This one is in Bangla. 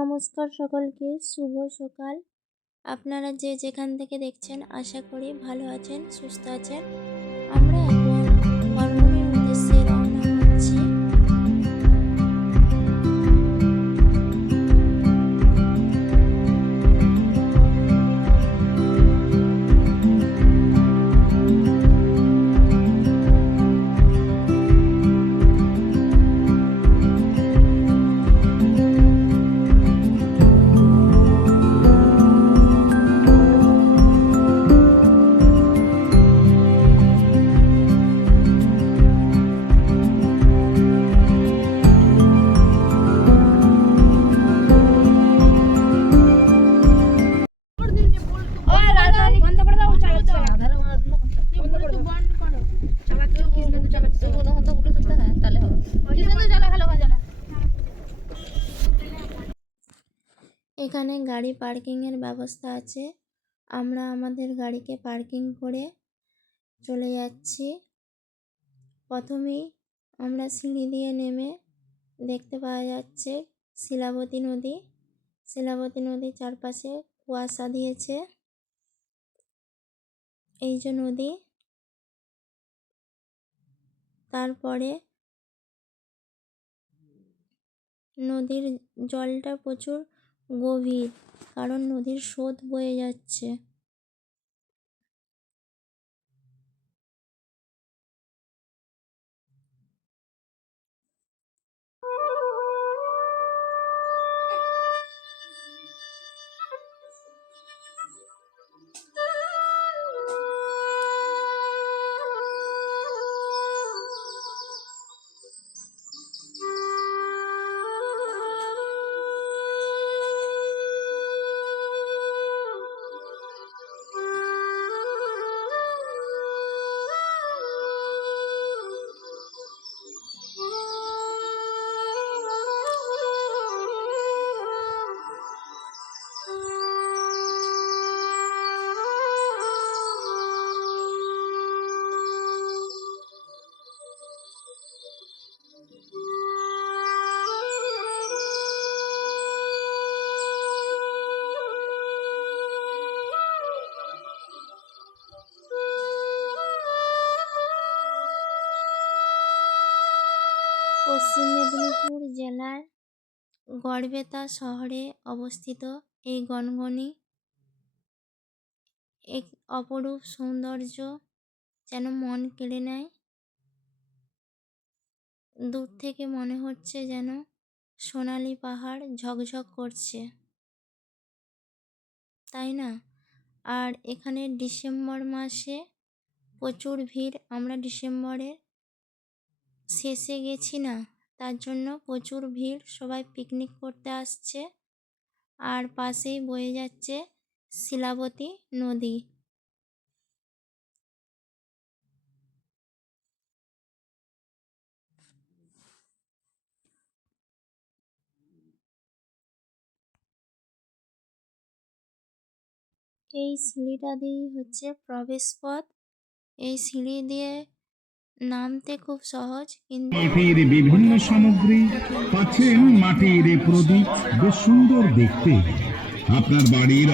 নমস্কার সকলকে, শুভ সকাল। আপনারা যে যেখান থেকে দেখছেন আশা করি ভালো আছেন, সুস্থ আছেন। আমরা এখন কর্মের উদ্দেশ্যে রওনা হচ্ছি। এখানে গাড়ি পার্কিংয়ের ব্যবস্থা আছে। আমরা আমাদের গাড়িকে পার্কিং করে চলে যাচ্ছি। প্রথমেই আমরা সিঁড়ি দিয়ে নেমে দেখতে পাওয়া যাচ্ছে শিলাবতী নদী। শিলাবতী নদীর চারপাশে কুয়াশা দিয়েছে। এই যে নদী, তারপরে নদীর জলটা প্রচুর গভীর, কারণ নদীর স্রোত বয়ে যাচ্ছে। পশ্চিম মেদিনীপুর জেলার গড়বেতা শহরে অবস্থিত এই গনগনি এক অপরূপ সৌন্দর্য, যেন মন কেড়ে নেয়। দূর থেকে মনে হচ্ছে যেন সোনালি পাহাড় ঝকঝক করছে, তাই না? আর এখানে ডিসেম্বর মাসে প্রচুর ভিড়। আমরা ডিসেম্বরের শেষে গেছি না, তার জন্য প্রচুর ভিড়। সবাই পিকনিক করতে আসছে। আর পাশেই বয়ে যাচ্ছে শিলাবতী নদী। এই সিঁড়িটা দিয়েই হচ্ছে প্রবেশ পথ। এই সিঁড়ি দিয়ে নামতে খুব সহজ, কিন্তু মাটির বিভিন্ন সামগ্রী পাচ্ছেন। মাটির প্রদীপ বেশ সুন্দর দেখতে। আপনার বাড়ির